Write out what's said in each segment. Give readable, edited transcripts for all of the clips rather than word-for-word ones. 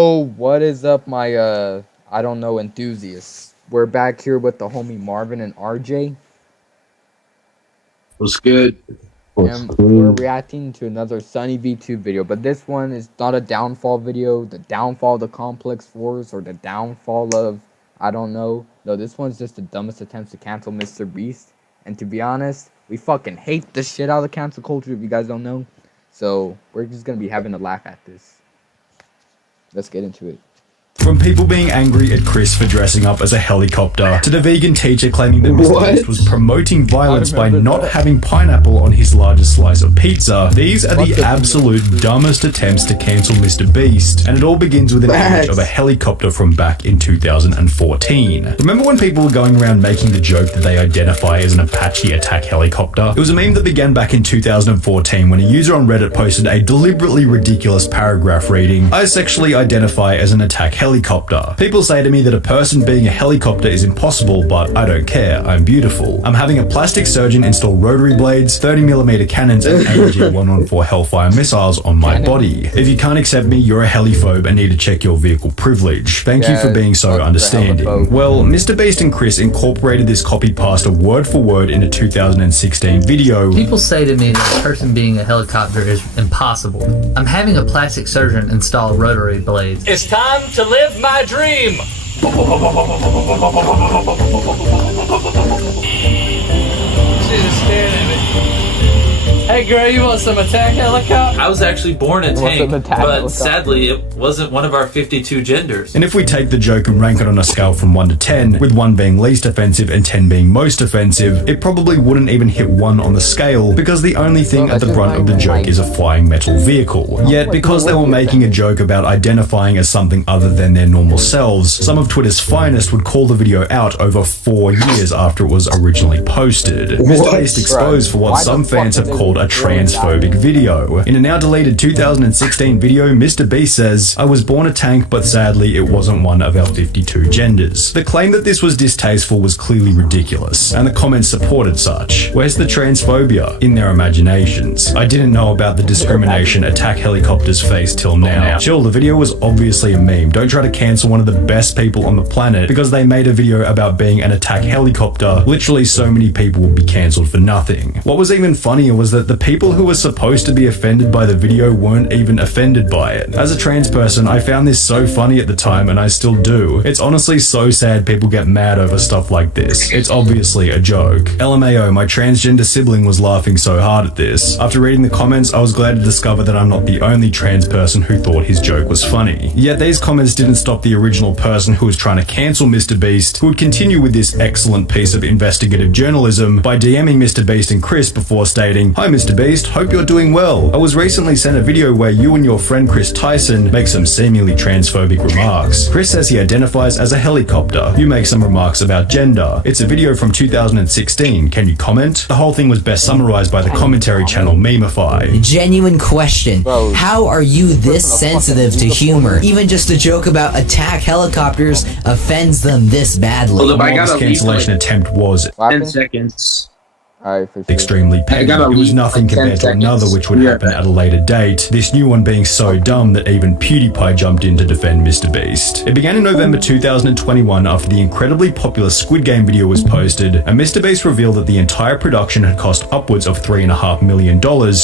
Oh, what is up, my I don't know, enthusiasts? We're back here with the homie Marvin and RJ, What's good? and we're reacting to another Sunny V2 video. But this one is not a downfall video, the downfall of the Complex Force, or the downfall of I don't know. No, this one's just the dumbest attempts to cancel Mr. Beast. And to be honest, we fucking hate the shit out of the cancel culture. If you guys don't know, so we're just gonna be having a laugh at this. Let's get into it. From people being angry at Chris for dressing up as a helicopter, to the vegan teacher claiming that Mr. Beast was promoting violence by not having pineapple on his largest slice of pizza, these are the absolute dumbest attempts to cancel Mr. Beast, and it all begins with an image of a helicopter from back in 2014. Remember when people were going around making the joke that they identify as an Apache attack helicopter? It was a meme that began back in 2014 when a user on Reddit posted a deliberately ridiculous paragraph reading, "I sexually identify as an attack helicopter. People say to me that a person being a helicopter is impossible, but I don't care. I'm beautiful. I'm having a plastic surgeon install rotary blades, 30mm cannons, and AMG-114 Hellfire missiles on my body. If you can't accept me, you're a heliphobe and need to check your vehicle privilege. Thank you for being so understanding." Well, Mr. Beast and Chris incorporated this copy pasta word for word in a 2016 video. People say to me that a person being a helicopter is impossible. I'm having a plastic surgeon install rotary blades. It's time to live my dream. She's just staring at me. Hey girl, you want some attack helicopter? I was actually born a tank, but sadly it wasn't one of our 52 genders. And if we take the joke and rank it on a scale from 1 to 10, with 1 being least offensive and 10 being most offensive, it probably wouldn't even hit 1 on the scale, because the only thing at the brunt of the joke is a flying metal vehicle. Yet, because they were making a joke about identifying as something other than their normal selves, some of Twitter's finest would call the video out over 4 years after it was originally posted. Mr. Beast exposed for what some fans have called a transphobic video. In a now deleted 2016 video, Mr. Beast says, "I was born a tank, but sadly it wasn't one of our 52 genders." The claim that this was distasteful was clearly ridiculous, and the comments supported such. Where's the transphobia? In their imaginations. I didn't know about the discrimination attack helicopters face till now. Chill, the video was obviously a meme. Don't try to cancel one of the best people on the planet because they made a video about being an attack helicopter. Literally so many people would be cancelled for nothing. What was even funnier was that the people who were supposed to be offended by the video weren't even offended by it. As a trans person, I found this so funny at the time, and I still do. It's honestly so sad people get mad over stuff like this. It's obviously a joke. LMAO, my transgender sibling was laughing so hard at this. After reading the comments, I was glad to discover that I'm not the only trans person who thought his joke was funny. Yet these comments didn't stop the original person who was trying to cancel Mr. Beast, who would continue with this excellent piece of investigative journalism by DMing Mr. Beast and Chris before stating, "Hi Mr. Beast, hope you're doing well. I was recently sent a video where you and your friend Chris Tyson make some seemingly transphobic remarks. Chris says he identifies as a helicopter. You make some remarks about gender. It's a video from 2016. Can you comment?" The whole thing was best summarized by the commentary channel Memify. Genuine question. How are you this sensitive to humor? Even just a joke about attack helicopters offends them this badly. Well, The longest cancellation attempt was 10 seconds. Alright, for sure. extremely petty. It was nothing compared to another which would happen at a later date, this new one being so dumb that even PewDiePie jumped in to defend Mr. Beast. It began in November 2021 after the incredibly popular Squid Game video was posted, and Mr. Beast revealed that the entire production had cost upwards of $3.5 million,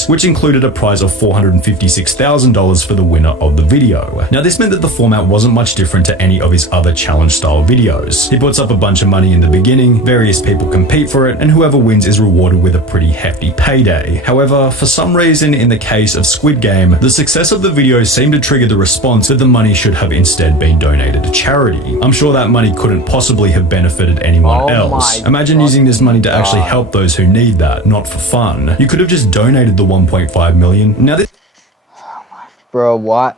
which included a prize of $456,000 for the winner of the video. Now this meant that the format wasn't much different to any of his other challenge-style videos. He puts up a bunch of money in the beginning, various people compete for it, and whoever wins is rewarded with a pretty hefty payday. However, for some reason in the case of Squid Game, the success of the video seemed to trigger the response that the money should have instead been donated to charity. I'm sure that money couldn't possibly have benefited anyone else. Imagine using this money to actually help those who need that, not for fun. You could have just donated the 1.5 million. Now this Bro, what?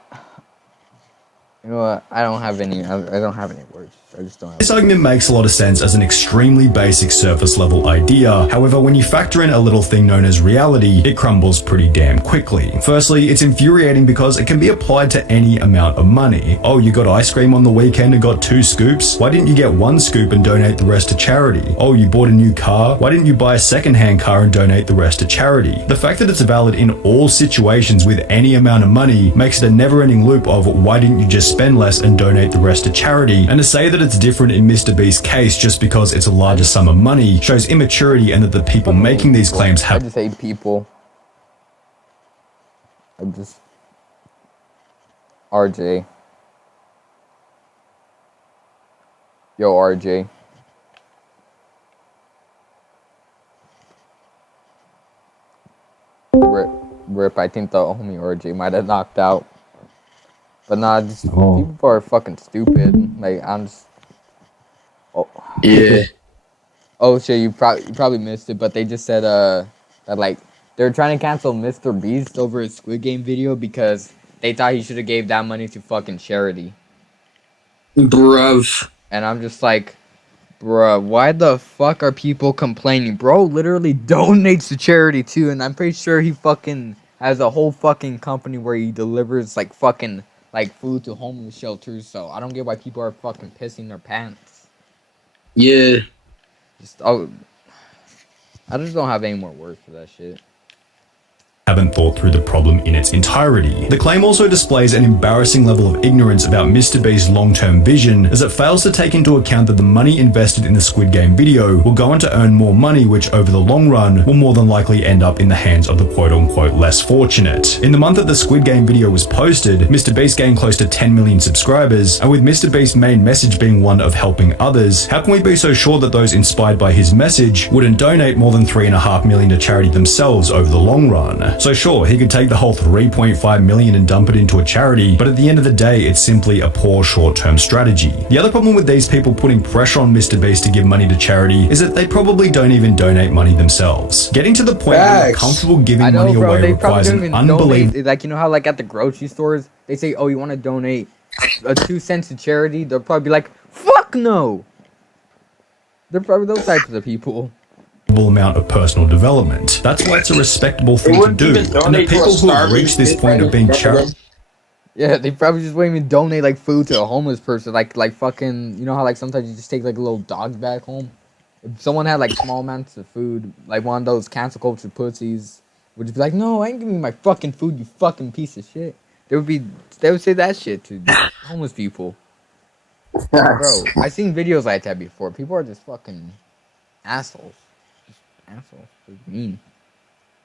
You know what? I don't have any words. I just don't have This argument makes a lot of sense as an extremely basic surface level idea. However, when you factor in a little thing known as reality, it crumbles pretty damn quickly. Firstly, it's infuriating because it can be applied to any amount of money. Oh, you got ice cream on the weekend and got 2 scoops? Why didn't you get 1 scoop and donate the rest to charity? Oh, you bought a new car? Why didn't you buy a second-hand car and donate the rest to charity? The fact that it's valid in all situations with any amount of money makes it a never-ending loop of why didn't you just spend less and donate the rest to charity, and to say that it's different in MrBeast's case just because it's a larger sum of money shows immaturity, and that the people making these claims have— I just hate people. RJ. Yo, RJ. Rip, I think the homie RJ might have knocked out. But nah, just people are fucking stupid. Like, I'm just... Oh. Yeah. Oh shit, you probably missed it, but they just said that like they're trying to cancel MrBeast over his Squid Game video because they thought he should have gave that money to fucking charity. Bruv. And I'm just like, bruh, why the fuck are people complaining? Bro literally donates to charity too, and I'm pretty sure he fucking has a whole fucking company where he delivers like fucking like food to homeless shelters. So I don't get why people are fucking pissing their pants. Yeah. I just don't have any more words for that shit. Haven't thought through the problem in its entirety. The claim also displays an embarrassing level of ignorance about MrBeast's long-term vision, as it fails to take into account that the money invested in the Squid Game video will go on to earn more money, which over the long run will more than likely end up in the hands of the quote-unquote less fortunate. In the month that the Squid Game video was posted, MrBeast gained close to 10 million subscribers, and with MrBeast's main message being one of helping others, how can we be so sure that those inspired by his message wouldn't donate more than $3.5 million to charity themselves over the long run? So sure, he could take the whole $3.5 million and dump it into a charity, but at the end of the day, it's simply a poor short-term strategy. The other problem with these people putting pressure on MrBeast to give money to charity is that they probably don't even donate money themselves. Getting to the point where they're comfortable giving money away requires an unbelievable— like, you know how like at the grocery stores, they say, oh, you want to donate 2 cents to charity? They'll probably be like, fuck no! They're probably those types of people. Amount of personal development. That's why it's a respectable thing to do. And the people who have reached this point of being charitable— Yeah, they probably just won't even donate like food to a homeless person. Like fucking, you know how like sometimes you just take like a little dog back home? If someone had like small amounts of food, like one of those cancel culture pussies would just be like, no, I ain't giving you my fucking food, you fucking piece of shit. They would say that shit to homeless people. Bro, I've seen videos like that before. People are just fucking assholes. Asshole. Mean.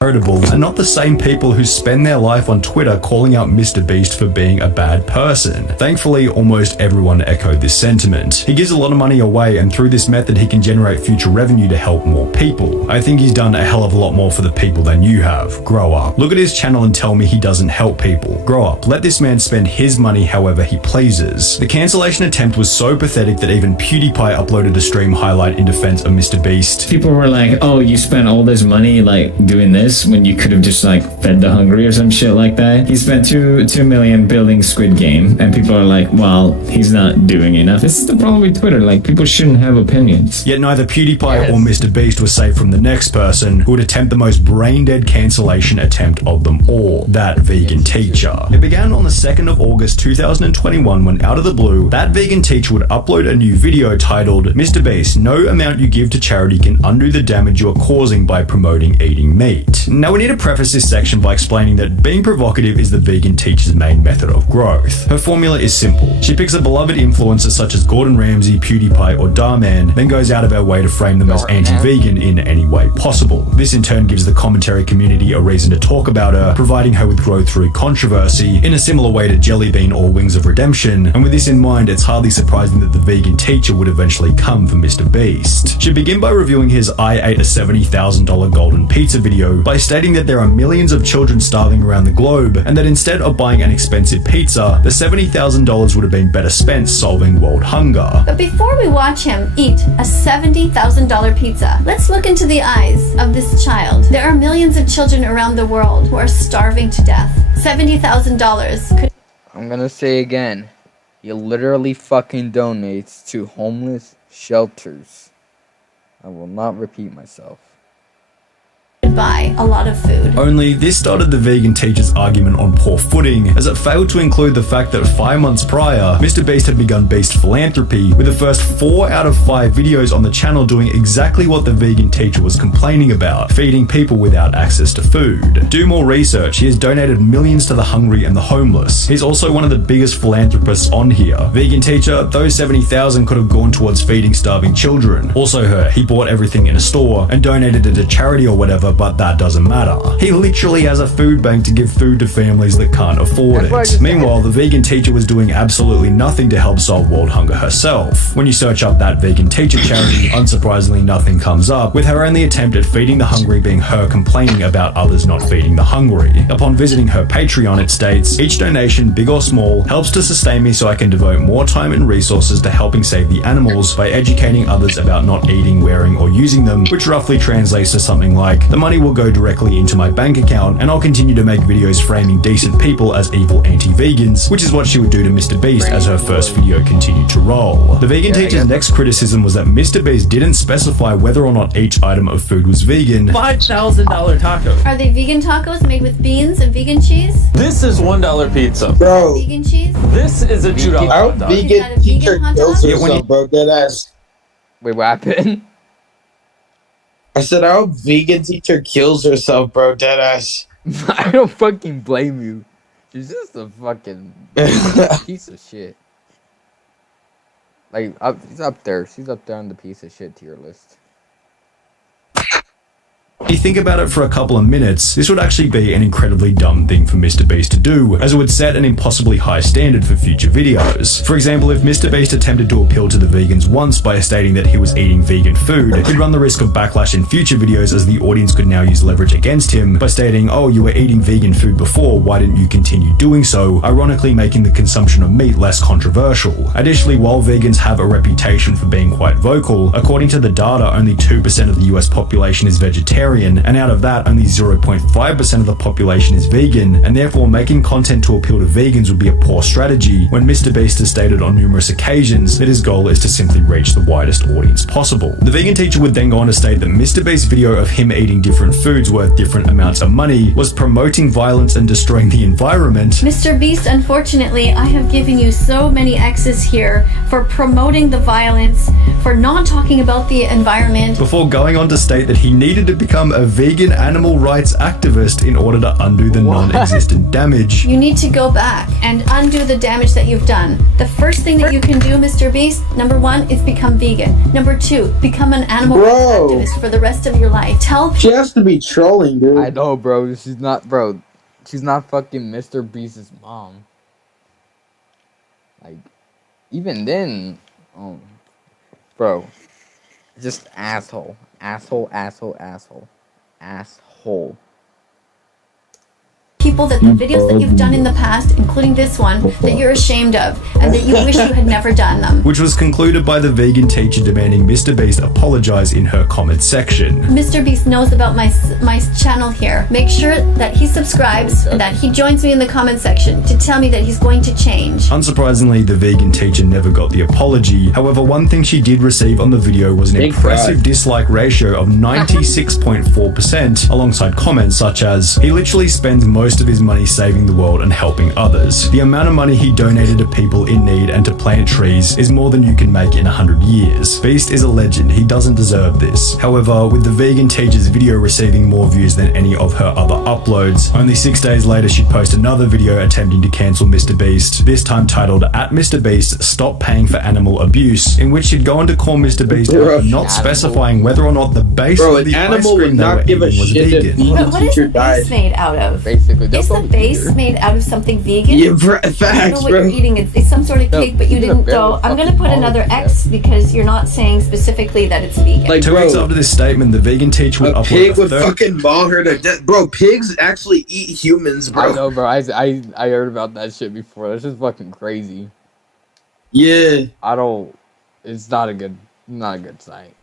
And not the same people who spend their life on Twitter calling out MrBeast for being a bad person. Thankfully, almost everyone echoed this sentiment. He gives a lot of money away, and through this method he can generate future revenue to help more people. I think he's done a hell of a lot more for the people than you have. Grow up. Look at his channel and tell me he doesn't help people. Grow up. Let this man spend his money however he pleases. The cancellation attempt was so pathetic that even PewDiePie uploaded a stream highlight in defense of MrBeast. People were like, oh, you spent all this money like doing this when you could have just like fed the hungry or some shit like that. He spent $2 million building Squid Game, and people are like, well, he's not doing enough. This is the problem with Twitter, like people shouldn't have opinions. Yet neither PewDiePie or MrBeast was safe from the next person who would attempt the most brain-dead cancellation attempt of them all, that vegan teacher. It began on the 2nd of August 2021 when out of the blue, that vegan teacher would upload a new video titled, MrBeast, no amount you give to charity can undo the damage you are causing by promoting eating meat. Now we need to preface this section by explaining that being provocative is the vegan teacher's main method of growth. Her formula is simple. She picks a beloved influencer such as Gordon Ramsay, PewDiePie, or Darman, then goes out of her way to frame them as anti-vegan in any way possible. This in turn gives the commentary community a reason to talk about her, providing her with growth through controversy, in a similar way to Jellybean or Wings of Redemption, and with this in mind, it's hardly surprising that the vegan teacher would eventually come for MrBeast. She'd begin by reviewing his I ate a $70,000 golden pizza video by stating that there are millions of children starving around the globe, and that instead of buying an expensive pizza, the $70,000 would have been better spent solving world hunger. But before we watch him eat a $70,000 pizza, let's look into the eyes of this child. There are millions of children around the world who are starving to death. $70,000 could... I'm gonna say again, he literally fucking donates to homeless shelters. I will not repeat myself. buy a lot of food. Only this started the vegan teacher's argument on poor footing, as it failed to include the fact that 5 months prior, Mr. Beast had begun Beast Philanthropy, with the first 4 out of 5 videos on the channel doing exactly what the vegan teacher was complaining about, feeding people without access to food. Do more research, he has donated millions to the hungry and the homeless. He's also one of the biggest philanthropists on here. Vegan teacher, those 70,000 could have gone towards feeding starving children. Also her, he bought everything in a store and donated it to charity or whatever, but that doesn't matter. He literally has a food bank to give food to families that can't afford it. Meanwhile, the vegan teacher was doing absolutely nothing to help solve world hunger herself. When you search up that vegan teacher charity, unsurprisingly nothing comes up, with her only attempt at feeding the hungry being her complaining about others not feeding the hungry. Upon visiting her Patreon, it states, "Each donation, big or small, helps to sustain me so I can devote more time and resources to helping save the animals by educating others about not eating, wearing, or using them," which roughly translates to something like, "The money will go directly into my bank account, and I'll continue to make videos framing decent people as evil anti-vegans," which is what she would do to Mr. Beast as her first video continued to roll. The vegan teacher's next criticism was that Mr. Beast didn't specify whether or not each item of food was vegan. $5,000 tacos. Are they vegan tacos made with beans and vegan cheese? This is $1 pizza. Bro, Vegan cheese? This is a $2 our hot dog. Is that vegan a teacher vegan hot kills dog? herself, bro. Dead ass. Wait, what happened? I said our vegan teacher kills herself, bro. Dead ass. I don't fucking blame you. She's just a fucking piece of shit. Like, she's up there. She's up there on the piece of shit tier list. If you think about it for a couple of minutes, this would actually be an incredibly dumb thing for Mr. Beast to do, as it would set an impossibly high standard for future videos. For example, if Mr. Beast attempted to appeal to the vegans once by stating that he was eating vegan food, he'd run the risk of backlash in future videos, as the audience could now use leverage against him by stating, "Oh, you were eating vegan food before, why didn't you continue doing so?" ironically making the consumption of meat less controversial. Additionally, while vegans have a reputation for being quite vocal, according to the data, only 2% of the US population is vegetarian, and out of that, only 0.5% of the population is vegan, and therefore making content to appeal to vegans would be a poor strategy, when Mr. Beast has stated on numerous occasions that his goal is to simply reach the widest audience possible. The vegan teacher would then go on to state that Mr. Beast's video of him eating different foods worth different amounts of money was promoting violence and destroying the environment. Mr. Beast, unfortunately, I have given you so many X's here for promoting the violence, for not talking about the environment. Before going on to state that he needed to become a vegan animal rights activist in order to undo the non-existent damage. You need to go back and undo the damage that you've done. The first thing that you can do, Mr. Beast, number 1, is become vegan. Number 2, become an animal rights activist for the rest of your life. She has to be trolling, dude. I know, bro. She's not, bro. She's not fucking Mr. Beast's mom. Like, even then, oh, bro, just asshole. Asshole. People that the videos that you've done in the past, including this one, that you're ashamed of and that you wish you had never done them. Which was concluded by the vegan teacher demanding Mr. Beast apologize in her comment section. Mr. Beast knows about my channel here. Make sure that he subscribes and that he joins me in the comment section to tell me that he's going to change. Unsurprisingly, the vegan teacher never got the apology. However, one thing she did receive on the video was an impressive dislike ratio of 96.4%, alongside comments such as, "He literally spends most of his money saving the world and helping others. The amount of money he donated to people in need and to plant trees is more than you can make in 100 years. Beast is a legend, he doesn't deserve this." However, with the vegan teacher's video receiving more views than any of her other uploads, only 6 days later she'd post another video attempting to cancel Mr. Beast, this time titled "Mr. Beast, Stop Paying for Animal Abuse," in which she'd go on to call Mr. Beast out for not specifying whether or not the base of the ice cream they were eating was vegan. But what is the base made out of? Basically, is the base made out of something vegan? Yeah, I don't know what you're eating. It's some sort of cake, but you didn't go. I'm gonna put another X because you're not saying specifically that it's vegan. Like, 2 weeks after this statement, the vegan teacher would a upload pig would third. fucking maul her to death. Bro, pigs actually eat humans, bro. I know, bro. I heard about that shit before. That's just fucking crazy. Yeah. I don't. It's not a good sight.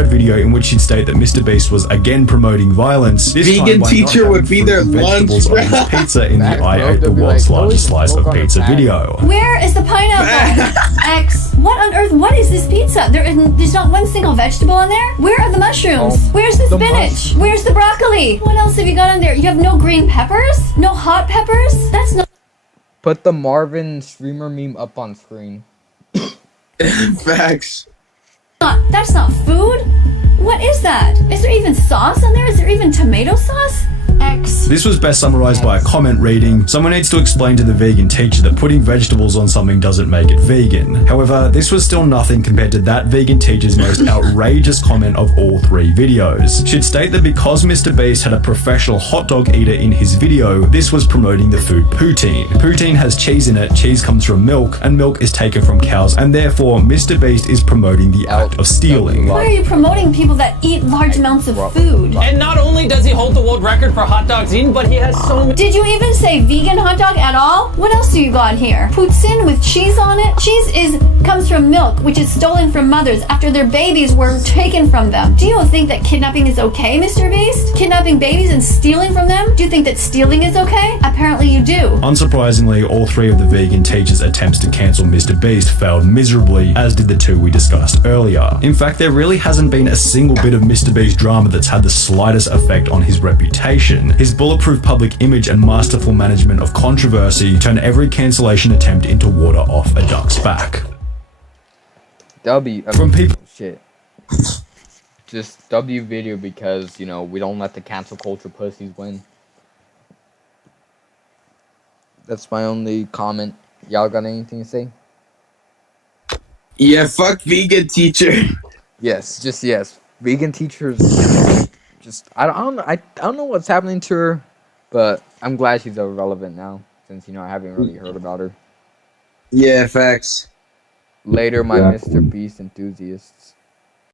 video in which she'd state that Mr. Beast was again promoting violence. This Vegan time by teacher not would be having their fruit and lunch, vegetables on bro. his pizza in the Back, I bro, ate the they'll be world's like, largest "Oh, slice smoke of on the pizza patio." video. Where is the pineapple? X. What on earth? What is this pizza? There's not one single vegetable on there. Where are the mushrooms? Where's the spinach? Where's the broccoli? What else have you got on there? You have no green peppers? No hot peppers? That's not. Put the Marvin streamer meme up on screen. Facts. That's not food. What is that? Is there even sauce on there? Is there even tomato sauce? X. This was best summarized by a comment reading, "Someone needs to explain to the vegan teacher that putting vegetables on something doesn't make it vegan." However, this was still nothing compared to that vegan teacher's most outrageous comment of all 3 videos. She'd state that because Mr. Beast had a professional hot dog eater in his video, this was promoting the food poutine. Poutine has cheese in it, cheese comes from milk, and milk is taken from cows, and therefore Mr. Beast is promoting the act of stealing. Why are you promoting people that eat large amounts of food? And not only does he hold the world record for hot dogs eaten, but he has so many. Did you even say vegan hot dog at all? What else do you got here? Poutine with cheese on it? Cheese comes from milk, which is stolen from mothers after their babies were taken from them. Do you think that kidnapping is okay, Mr. Beast? Kidnapping babies and stealing from them? Do you think that stealing is okay? Apparently you do. Unsurprisingly, all 3 of the vegan teachers' attempts to cancel Mr. Beast failed miserably, as did the 2 we discussed earlier. In fact, there really hasn't been a single bit of Mr. Beast drama that's had the slightest effect on his reputation. His bulletproof public image and masterful management of controversy turn every cancellation attempt into water off a duck's back. From people. Shit. Just W video because, you know, we don't let the cancel culture pussies win. That's my only comment. Y'all got anything to say? Yeah, fuck vegan teacher. Yes, just yes. Vegan teachers. Just I don't know what's happening to her, but I'm glad she's irrelevant now since I haven't really heard about her. Yeah, facts. Later, my Mr. Beast enthusiasts.